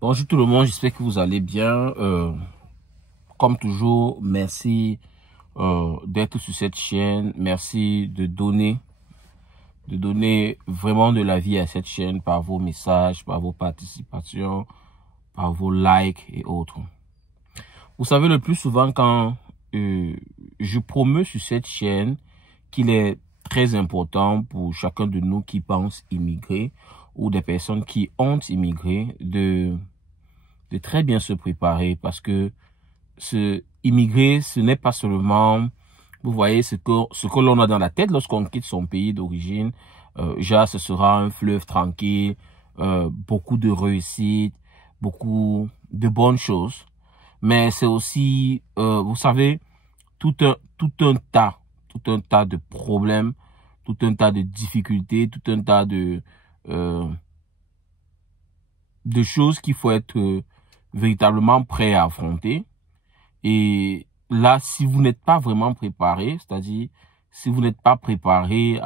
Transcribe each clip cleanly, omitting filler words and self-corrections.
Bonjour tout le monde, j'espère que vous allez bien. Comme toujours, merci d'être sur cette chaîne. Merci de donner vraiment de la vie à cette chaîne par vos messages, par vos participations, par vos likes et autres. Vous savez, le plus souvent quand je promeux sur cette chaîne qu'il est très important pour chacun de nous qui pense immigrer ou des personnes qui ont immigré de très bien se préparer, parce que immigrer, ce n'est pas seulement, vous voyez, ce que l'on a dans la tête lorsqu'on quitte son pays d'origine. Genre, ce sera un fleuve tranquille, beaucoup de réussite, beaucoup de bonnes choses. Mais c'est aussi, vous savez, tout un tas de problèmes, tout un tas de difficultés, tout un tas de choses qu'il faut être véritablement prêt à affronter. Et là, si vous n'êtes pas vraiment préparé, c'est-à-dire si vous n'êtes pas préparé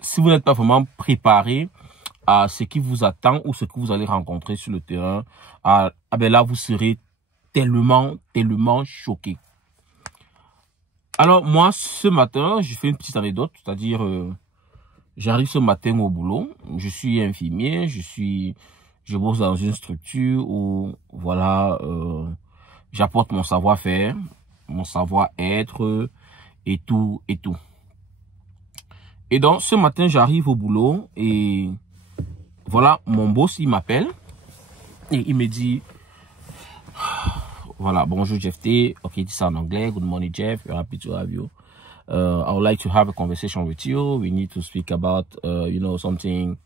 si vous n'êtes pas vraiment préparé à ce qui vous attend ou ce que vous allez rencontrer sur le terrain, ben là, vous serez tellement choqué. Alors, moi, ce matin, je fais une petite anecdote, c'est-à-dire, j'arrive ce matin au boulot, je suis infirmier, je bosse dans une structure où, voilà, j'apporte mon savoir-faire, mon savoir-être et tout, et tout. Et donc, ce matin, j'arrive au boulot et voilà, mon boss, il m'appelle et il me dit, voilà, bonjour Jeff T. Ok, il dit ça en anglais. Good morning, Jeff. We're happy to have you. I would like to have a conversation with you. We need to speak about, you know, something.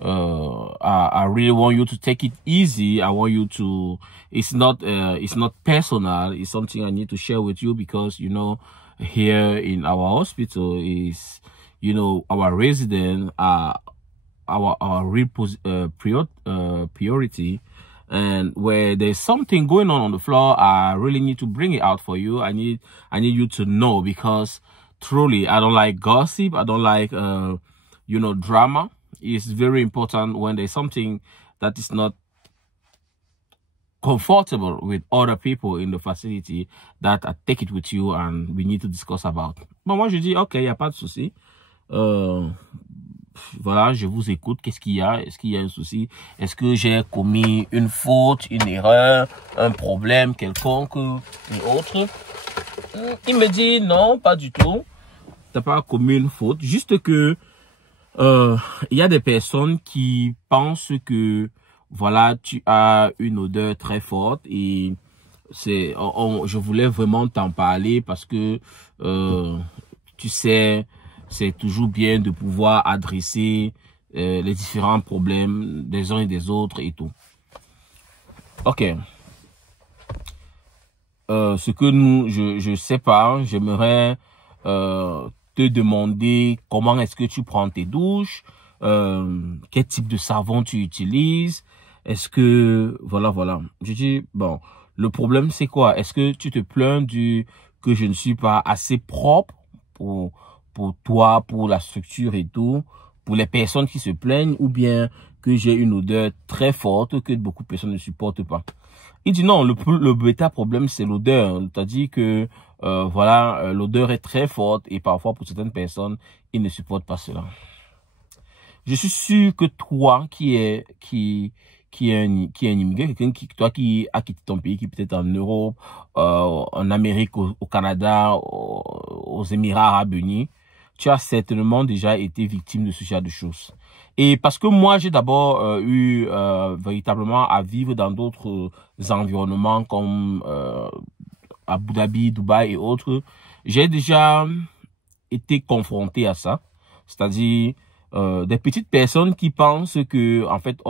I really want you to take it easy. I want you to, it's not personal. It's something I need to share with you because, you know, here in our hospital is, you know, our resident are our real priority. And where there's something going on the floor, I really need to bring it out for you. I need you to know, because truly, I don't like gossip. I don't like, you know, drama. It's very important when there's something that is not comfortable with other people in the facility, that I take it with you and we need to discuss about. Bon, moi, je dis, OK, il n'y a pas de souci. Voilà, je vous écoute. Qu'est-ce qu'il y a? Est-ce qu'il y a un souci? Est-ce que j'ai commis une faute, une erreur, un problème quelconque ou autre? Il me dit non, pas du tout. T'as pas commis une faute. Juste que il y a des personnes qui pensent que voilà, tu as une odeur très forte et je voulais vraiment t'en parler parce que tu sais, c'est toujours bien de pouvoir adresser les différents problèmes des uns et des autres et tout. Ok. Ce que je sais pas, j'aimerais te demander comment est-ce que tu prends tes douches, quel type de savon tu utilises, est-ce que, voilà. Je dis, bon, le problème c'est quoi? Est-ce que tu te plains que je ne suis pas assez propre pour toi, pour la structure et tout, pour les personnes qui se plaignent, ou bien que j'ai une odeur très forte que beaucoup de personnes ne supportent pas? Il dit non, le véritable problème c'est l'odeur. C'est-à-dire que voilà, l'odeur est très forte et parfois pour certaines personnes, ils ne supportent pas cela. Je suis sûr que toi qui est un immigré, quelqu'un toi qui a quitté ton pays, qui peut-être en Europe, en Amérique, au Canada, aux Émirats Arabes Unis, tu as certainement déjà été victime de ce genre de choses. Et parce que moi, j'ai d'abord eu véritablement à vivre dans d'autres environnements comme Abu Dhabi, Dubaï et autres, j'ai déjà été confronté à ça. C'est-à-dire des petites personnes qui pensent que, en fait,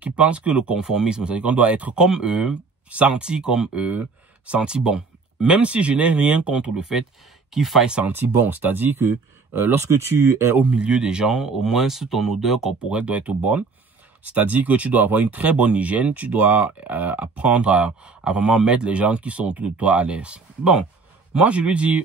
qui pensent que le conformisme, c'est-à-dire qu'on doit être comme eux, senti comme eux, senti bon. Même si je n'ai rien contre le fait qu'il faille sentir bon, c'est-à-dire que lorsque tu es au milieu des gens, au moins ton odeur corporelle doit être bonne. C'est-à-dire que tu dois avoir une très bonne hygiène, tu dois apprendre à vraiment mettre les gens qui sont autour de toi à l'aise. Bon, moi je lui dis,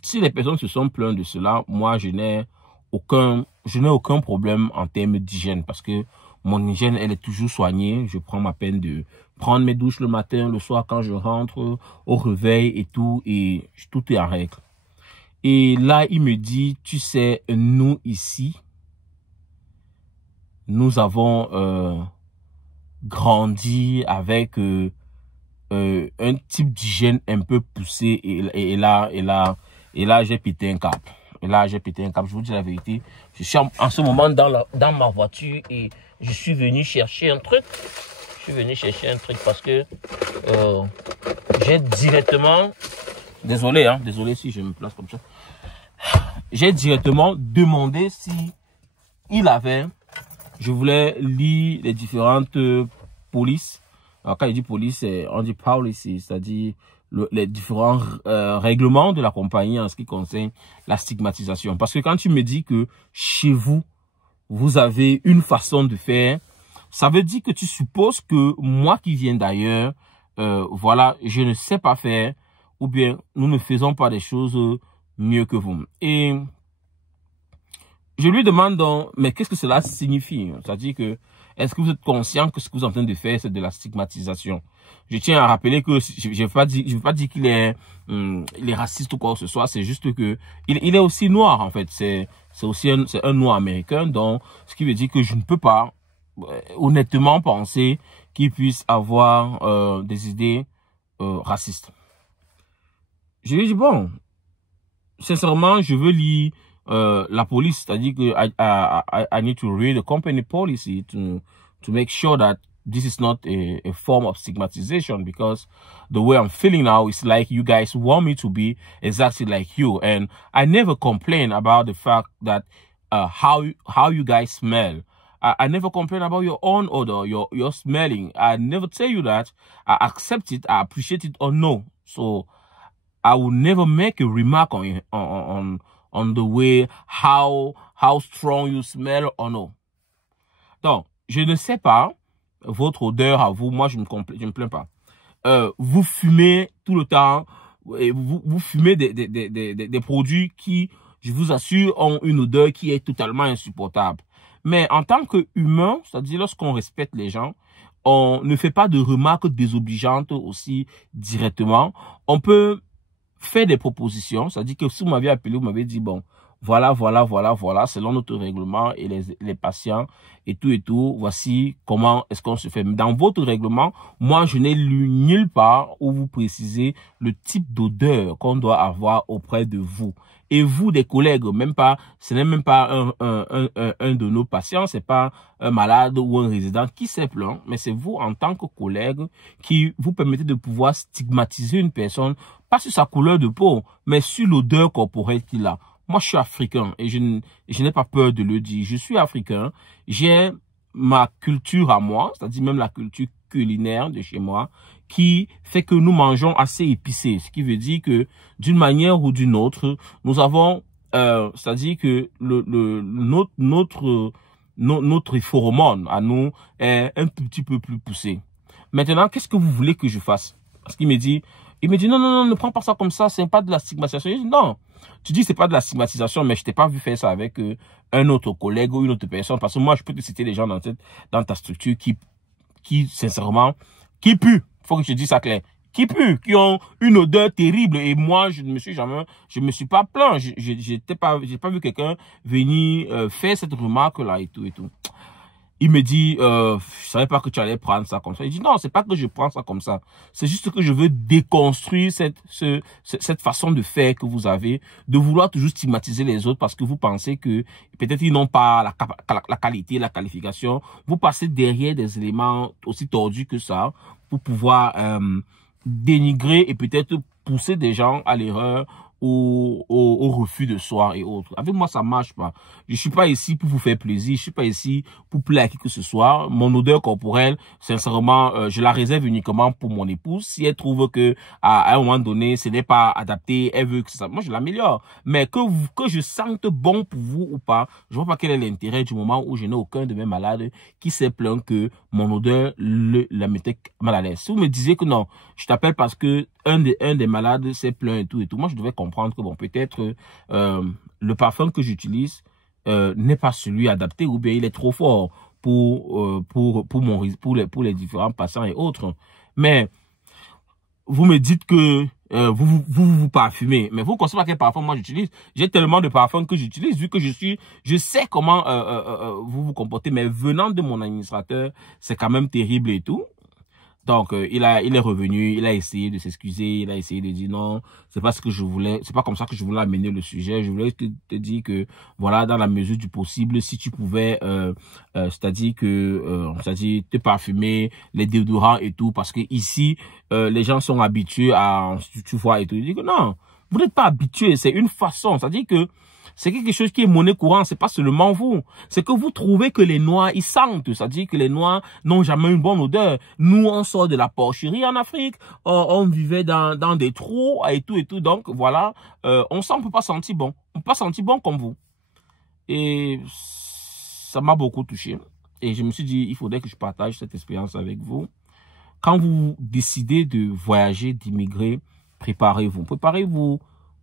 si les personnes se sont plaintes de cela, moi je n'ai je n'ai aucun problème en termes d'hygiène parce que mon hygiène, elle est toujours soignée. Je prends ma peine de prendre mes douches le matin, le soir quand je rentre, au réveil et tout est en règle. Et là, il me dit, tu sais, nous ici, nous avons grandi avec un type d'hygiène un peu poussé et là, j'ai pété un câble. Et là, j'ai pété un câble. Je vous dis la vérité. Je suis en ce moment dans ma voiture et je suis venu chercher un truc. Je suis venu chercher un truc parce que j'ai directement... Désolé, hein. Désolé si je me place comme ça. J'ai directement demandé si il avait... Je voulais lire les différentes polices. Alors, quand il dit police, on dit policy, c'est-à-dire les différents règlements de la compagnie en ce qui concerne la stigmatisation. Parce que quand tu me dis que chez vous, vous avez une façon de faire, ça veut dire que tu supposes que moi qui viens d'ailleurs, voilà, je ne sais pas faire, ou bien nous ne faisons pas des choses mieux que vous. Et je lui demande donc, mais qu'est-ce que cela signifie? C'est-à-dire que, est-ce que vous êtes conscient que ce que vous êtes en train de faire, c'est de la stigmatisation? Je tiens à rappeler que je ne veux pas dire qu'il est, il est raciste ou quoi que ce soit, c'est juste que il est aussi noir en fait. C'est aussi un noir américain, donc ce qui veut dire que je ne peux pas honnêtement penser qu'il puisse avoir des idées racistes. Je lui ai dit bon, sincèrement, je veux lire la police, c'est-à-dire que I need to read the company policy to make sure that this is not a form of stigmatization, because the way I'm feeling now is like you guys want me to be exactly like you. And I never complain about the fact that how you guys smell. I never complain about your own odor, your smelling. I never tell you that. I accept it, I appreciate it or no. So I will never make a remark on the way how strong you smell or no. Donc, je ne sais pas votre odeur à vous. Moi, je me plains pas. Vous fumez tout le temps. Et vous fumez des produits qui, je vous assure, ont une odeur qui est totalement insupportable. Mais en tant qu'humain, c'est-à-dire lorsqu'on respecte les gens, on ne fait pas de remarques désobligeantes aussi directement. On peut faire des propositions, c'est-à-dire que si vous m'aviez appelé, vous m'avez dit, bon, voilà, selon notre règlement et les patients et tout, voici comment est-ce qu'on se fait. Mais dans votre règlement, moi, je n'ai lu nulle part où vous précisez le type d'odeur qu'on doit avoir auprès de vous. Et vous, des collègues, même pas, ce n'est même pas un de nos patients, c'est pas un malade ou un résident qui s'est plaint, mais c'est vous en tant que collègue qui vous permettez de pouvoir stigmatiser une personne, pas sur sa couleur de peau, mais sur l'odeur corporelle qu'il a. Moi, je suis africain et je n'ai pas peur de le dire. Je suis africain, j'ai ma culture à moi, c'est-à-dire même la culture culinaire de chez moi, qui fait que nous mangeons assez épicé. Ce qui veut dire que d'une manière ou d'une autre, nous avons, c'est-à-dire que notre phéromone à nous est un tout petit peu plus poussé. Maintenant, qu'est-ce que vous voulez que je fasse? Parce qu'il me dit, non, ne prends pas ça comme ça, c'est pas de la stigmatisation. Je dis, non, tu dis c'est pas de la stigmatisation, mais je t'ai pas vu faire ça avec un autre collègue ou une autre personne, parce que moi, je peux te citer des gens dans ta structure qui sincèrement, qui puent, faut que je dise ça clair, qui puent, qui ont une odeur terrible, et moi, je me suis pas plaint, j'ai pas vu quelqu'un venir faire cette remarque-là et tout. Il me dit, je savais pas que tu allais prendre ça comme ça. Il dit, non, c'est pas que je prends ça comme ça. C'est juste que je veux déconstruire cette façon de faire que vous avez, de vouloir toujours stigmatiser les autres parce que vous pensez que peut-être ils n'ont pas la qualité, la qualification. Vous passez derrière des éléments aussi tordus que ça pour pouvoir dénigrer et peut-être pousser des gens à l'erreur, au refus de soi et autres. Avec moi, ça marche pas. Je suis pas ici pour vous faire plaisir. Je suis pas ici pour plaire à qui que ce soit. Mon odeur corporelle, sincèrement, je la réserve uniquement pour mon épouse. Si elle trouve que à un moment donné, ce n'est pas adapté, elle veut que ça, moi je l'améliore. Mais que je sente bon pour vous ou pas, je vois pas quel est l'intérêt du moment où je n'ai aucun de mes malades qui s'est plaint que mon odeur la mettait mal à l'aise. Si vous me disiez que non, je t'appelle parce que un des malades s'est plaint et tout, moi je devais comprendre que bon, peut-être le parfum que j'utilise n'est pas celui adapté ou bien il est trop fort pour les différents patients et autres. Mais vous me dites que vous parfumez, mais vous connaissez pas quel parfum moi j'utilise. J'ai tellement de parfums que j'utilise, vu que je sais comment vous vous comportez, mais venant de mon administrateur, c'est quand même terrible et tout. Donc, il est revenu, il a essayé de s'excuser, il a essayé de dire non, c'est pas ce que je voulais, c'est pas comme ça que je voulais amener le sujet. Je voulais te dire que, voilà, dans la mesure du possible, si tu pouvais, c'est-à-dire te parfumer, les déodorants et tout, parce que ici, les gens sont habitués à, tu vois, et tout. Il dit que non, vous n'êtes pas habitués, c'est une façon, c'est-à-dire que c'est quelque chose qui est monnaie courante, c'est pas seulement vous. C'est que vous trouvez que les Noirs, ils sentent. C'est-à-dire que les Noirs n'ont jamais une bonne odeur. Nous, on sort de la porcherie en Afrique. On vivait dans des trous et tout. Donc, voilà, on ne peut pas sentir bon. On peut pas sentir bon comme vous. Et ça m'a beaucoup touché. Et je me suis dit, il faudrait que je partage cette expérience avec vous. Quand vous décidez de voyager, d'immigrer, préparez-vous. Préparez-vous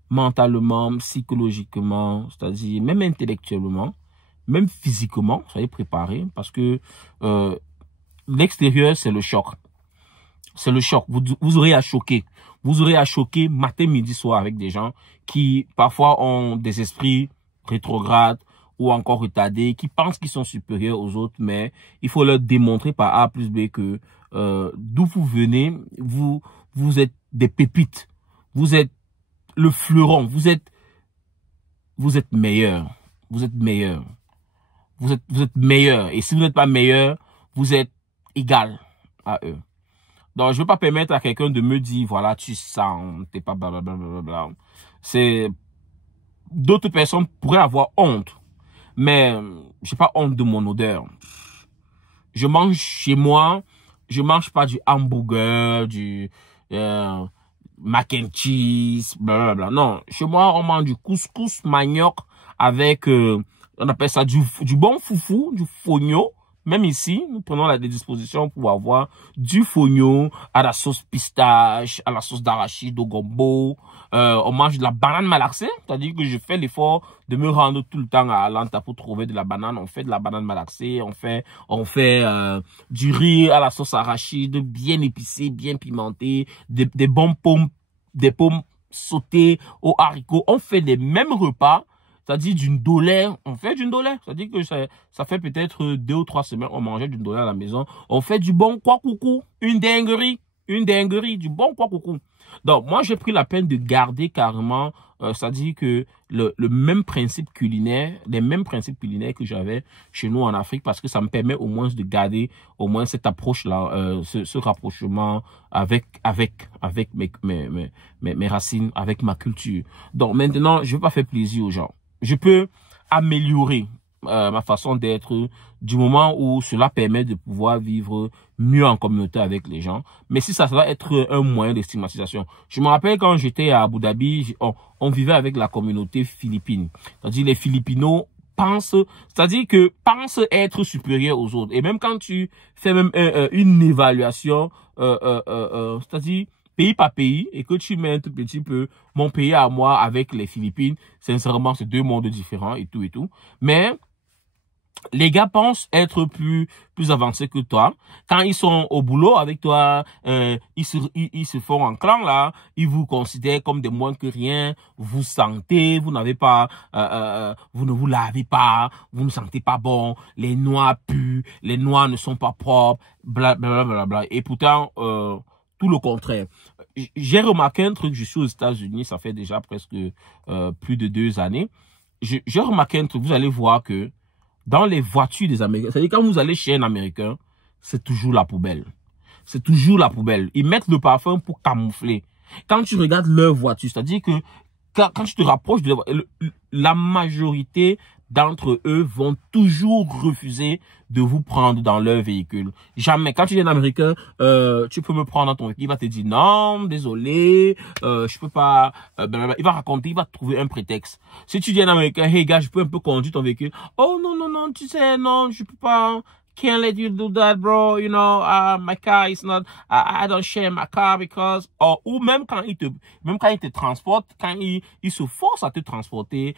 mentalement, psychologiquement, c'est-à-dire même intellectuellement, même physiquement, soyez préparés parce que l'extérieur, c'est le choc. C'est le choc. Vous aurez à choquer. Vous aurez à choquer matin, midi, soir avec des gens qui parfois ont des esprits rétrogrades ou encore retardés, qui pensent qu'ils sont supérieurs aux autres, mais il faut leur démontrer par A plus B que d'où vous venez, vous êtes des pépites. Vous êtes le fleuron, vous êtes meilleur, vous êtes meilleur, vous êtes meilleur. Et si vous n'êtes pas meilleur, vous êtes égal à eux. Donc je veux pas permettre à quelqu'un de me dire voilà tu sens, t'es pas blablabla. C'est d'autres personnes pourraient avoir honte, mais j'ai pas honte de mon odeur. Je mange chez moi, je mange pas du hamburger, du mac and cheese, blablabla. Non, chez moi, on mange du couscous manioc avec, on appelle ça du bon foufou, du fognon. Même ici, nous prenons les dispositions pour avoir du fognon à la sauce pistache, à la sauce d'arachide, au gombo. On mange de la banane malaxée, c'est-à-dire que je fais l'effort de me rendre tout le temps à Atlanta pour trouver de la banane. On fait de la banane malaxée, on fait du riz à la sauce arachide, bien épicé, bien pimenté, des bonnes pommes, des pommes sautées aux haricots. On fait les mêmes repas. C'est-à-dire d'une dolaire, on fait d'une dolaire. C'est-à-dire que ça fait peut-être 2 ou 3 semaines, on mangeait d'une dolaire à la maison. On fait du bon quoi coucou, une dinguerie, du bon quoi coucou. Donc, moi, j'ai pris la peine de garder carrément, c'est-à-dire que le même principe culinaire, les mêmes principes culinaires que j'avais chez nous en Afrique, parce que ça me permet au moins de garder au moins cette approche-là, ce rapprochement avec mes racines, avec ma culture. Donc, maintenant, je ne veux pas faire plaisir aux gens. Je peux améliorer ma façon d'être du moment où cela permet de pouvoir vivre mieux en communauté avec les gens. Mais si ça va être un moyen de stigmatisation. Je me rappelle quand j'étais à Abu Dhabi, on vivait avec la communauté philippine. C'est-à-dire les Filipinos pensent être supérieurs aux autres. Et même quand tu fais même une évaluation, c'est-à-dire pays par pays, et que tu mets un tout petit peu mon pays à moi avec les Philippines, sincèrement, c'est 2 mondes différents et tout. Mais les gars pensent être plus avancés que toi. Quand ils sont au boulot avec toi, ils se font en clan là. Ils vous considèrent comme des moins que rien. Vous sentez, vous n'avez pas, vous ne vous lavez pas, vous ne sentez pas bon. Les Noirs puent, les Noirs ne sont pas propres, blablabla. Et pourtant, tout le contraire. J'ai remarqué un truc, je suis aux États-Unis, ça fait déjà presque plus de 2 années. J'ai remarqué un truc, vous allez voir que dans les voitures des Américains, c'est-à-dire quand vous allez chez un Américain, c'est toujours la poubelle. C'est toujours la poubelle. Ils mettent le parfum pour camoufler. Quand tu regardes leur voiture, c'est-à-dire que quand tu te rapproches de la majorité d'entre eux vont toujours refuser de vous prendre dans leur véhicule. Jamais. Quand tu es un Américain, tu peux me prendre dans ton véhicule. Il va te dire non, désolé, je peux pas. Il va raconter, il va te trouver un prétexte. Si tu dis à un Américain, hey gars, je peux un peu conduire ton véhicule. Oh non, tu sais, non, je peux pas. can't let you do that, bro. You know, my car is not, I don't share my car because, ou même quand il te transporte, quand il se force à te transporter,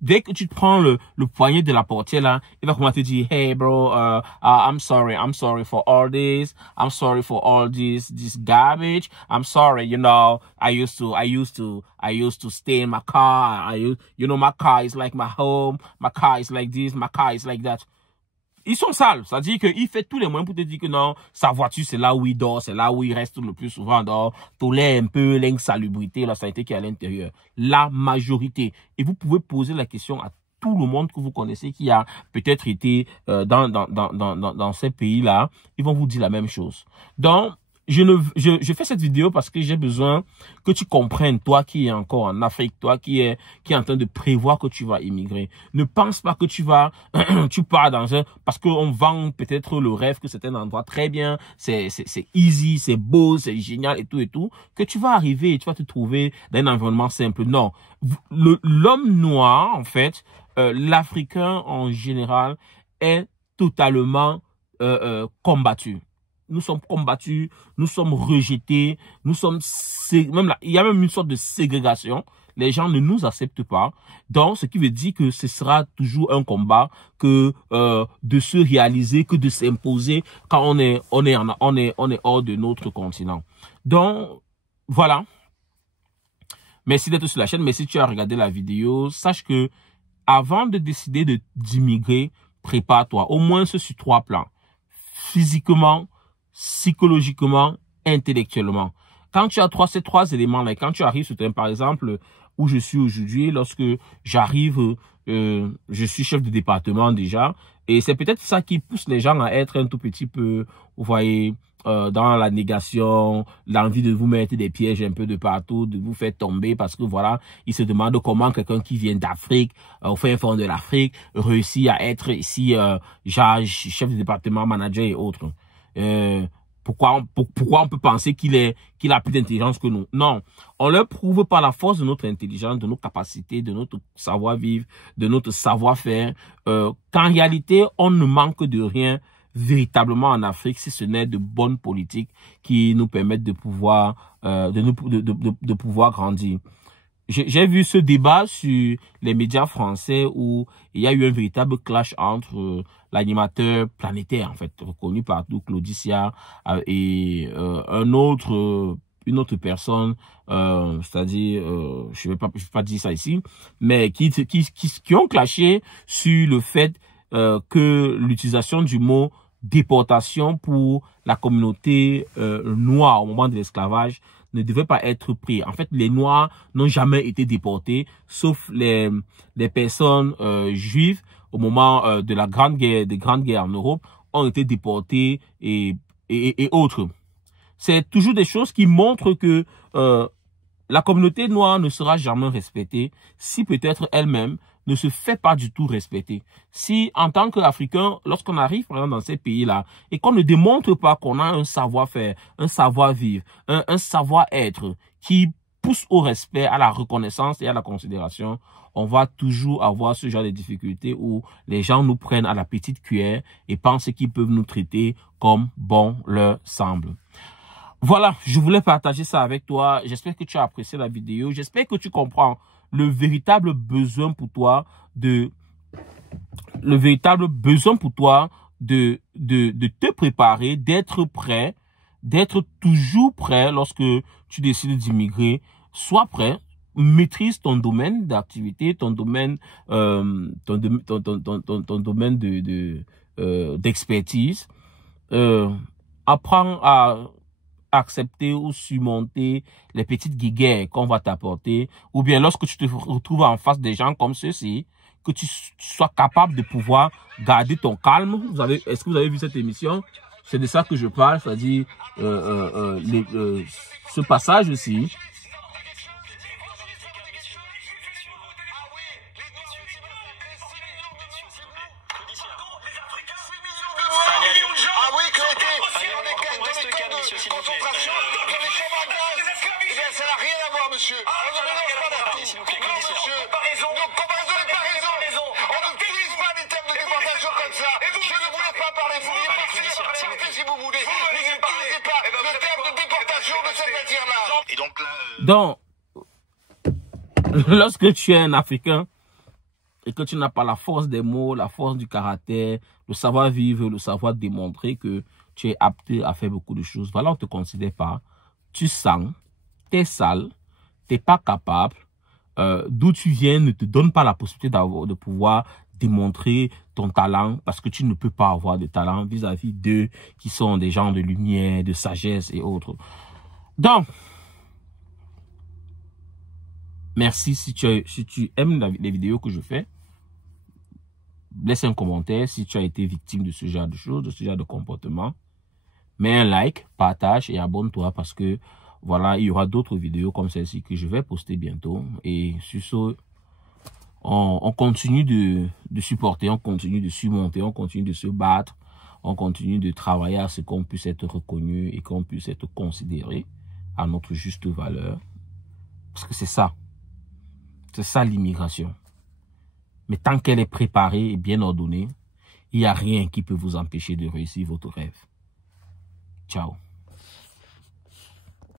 dès que tu te prends le poignet de la portière là, il va commencer à te dire, hey, bro, I'm sorry for all this. I'm sorry for all this garbage. I'm sorry, you know, I used to stay in my car. You know, my car is like my home. My car is like this. My car is like that. Ils sont sales. C'est-à-dire qu'il fait tous les moyens pour te dire que non, sa voiture, c'est là où il dort, c'est là où il reste le plus souvent dehors. Tolère un peu l'insalubrité, la saleté qui est à l'intérieur. La majorité. Et vous pouvez poser la question à tout le monde que vous connaissez qui a peut-être été dans ces pays-là. Ils vont vous dire la même chose. Donc, je fais cette vidéo parce que j'ai besoin que tu comprennes, toi qui es encore en Afrique, toi qui est en train de prévoir que tu vas immigrer. Ne pense pas que tu pars parce qu'on vend peut-être le rêve que c'est un endroit très bien, c'est easy, c'est beau, c'est génial et tout, que tu vas arriver et tu vas te trouver dans un environnement simple. Non. L'homme noir, en fait, l'Africain en général est totalement combattu. Nous sommes combattus, nous sommes rejetés, même là, il y a même une sorte de ségrégation. Les gens ne nous acceptent pas. Donc, ce qui veut dire que ce sera toujours un combat que de se réaliser, que de s'imposer quand on est hors de notre continent. Donc, voilà. Merci d'être sur la chaîne. Merci si tu as regardé la vidéo. Sache que avant de décider d'immigrer, prépare-toi. Au moins sur 3 plans. Physiquement, psychologiquement, intellectuellement. Quand tu as ces trois éléments-là, quand tu arrives sur terrain, par exemple, où je suis aujourd'hui, lorsque j'arrive, je suis chef de département déjà, et c'est peut-être ça qui pousse les gens à être un tout petit peu, vous voyez, dans la négation, l'envie de vous mettre des pièges un peu de partout, de vous faire tomber, parce que voilà, ils se demandent comment quelqu'un qui vient d'Afrique, au fin fond de l'Afrique, réussit à être ici, chef de département, manager et autres. Pourquoi on peut penser qu'il a plus d'intelligence que nous? Non, on leur prouve par la force de notre intelligence, de nos capacités, de notre savoir-vivre, de notre savoir-faire, qu'en réalité, on ne manque de rien véritablement en Afrique si ce n'est de bonnes politiques qui nous permettent de pouvoir pouvoir grandir. J'ai vu ce débat sur les médias français où il y a eu un véritable clash entre l'animateur planétaire, en fait, reconnu partout, Claudicia, et une autre personne, c'est-à-dire, je vais pas dire ça ici, mais qui ont clashé sur le fait que l'utilisation du mot déportation pour la communauté noire au moment de l'esclavage ne devait pas être pris. En fait, les Noirs n'ont jamais été déportés, sauf les personnes juives au moment de la grande guerre en Europe ont été déportés et autres. C'est toujours des choses qui montrent que la communauté noire ne sera jamais respectée si peut-être elle-même ne se fait pas du tout respecter. Si, en tant qu'Africain, lorsqu'on arrive, par exemple, dans ces pays-là, et qu'on ne démontre pas qu'on a un savoir-faire, un savoir-vivre, un savoir-être qui pousse au respect, à la reconnaissance et à la considération, on va toujours avoir ce genre de difficultés où les gens nous prennent à la petite cuillère et pensent qu'ils peuvent nous traiter comme bon leur semble. Voilà, je voulais partager ça avec toi. J'espère que tu as apprécié la vidéo. J'espère que tu comprends le véritable besoin pour toi de te préparer, d'être prêt, d'être toujours prêt lorsque tu décides d'immigrer. Sois prêt, maîtrise ton domaine d'activité, ton domaine d'expertise. Apprends à accepter ou surmonter les petites guéguerres qu'on va t'apporter, ou bien lorsque tu te retrouves en face des gens comme ceux-ci, que tu sois capable de pouvoir garder ton calme. Est-ce que vous avez vu cette émission? C'est de ça que je parle, c'est-à-dire ce passage aussi. Ça n'a rien à voir, monsieur. On ne mélange pas la tout. Non, monsieur. Comparaison n'est pas raison. On n'utilise pas des termes de déportation comme ça. Je ne voulais pas parler faux. Donc, lorsque tu es un Africain et que tu n'as pas la force des mots, la force du caractère, le savoir-vivre, le savoir démontrer que tu es apte à faire beaucoup de choses, voilà, on ne te considère pas. Tu sens, tu es sale, tu n'es pas capable. D'où tu viens ne te donne pas la possibilité de pouvoir démontrer ton talent parce que tu ne peux pas avoir de talent vis-à-vis d'eux qui sont des gens de lumière, de sagesse et autres. Donc, merci si tu aimes les vidéos que je fais. Laisse un commentaire si tu as été victime de ce genre de choses, de ce genre de comportement. Mets un like, partage et abonne-toi parce que voilà, il y aura d'autres vidéos comme celle-ci que je vais poster bientôt. Et sur ce, on continue de supporter, on continue de surmonter, on continue de se battre, on continue de travailler à ce qu'on puisse être reconnu et qu'on puisse être considéré à notre juste valeur. Parce que c'est ça l'immigration. Mais tant qu'elle est préparée et bien ordonnée, il n'y a rien qui peut vous empêcher de réussir votre rêve. Ciao.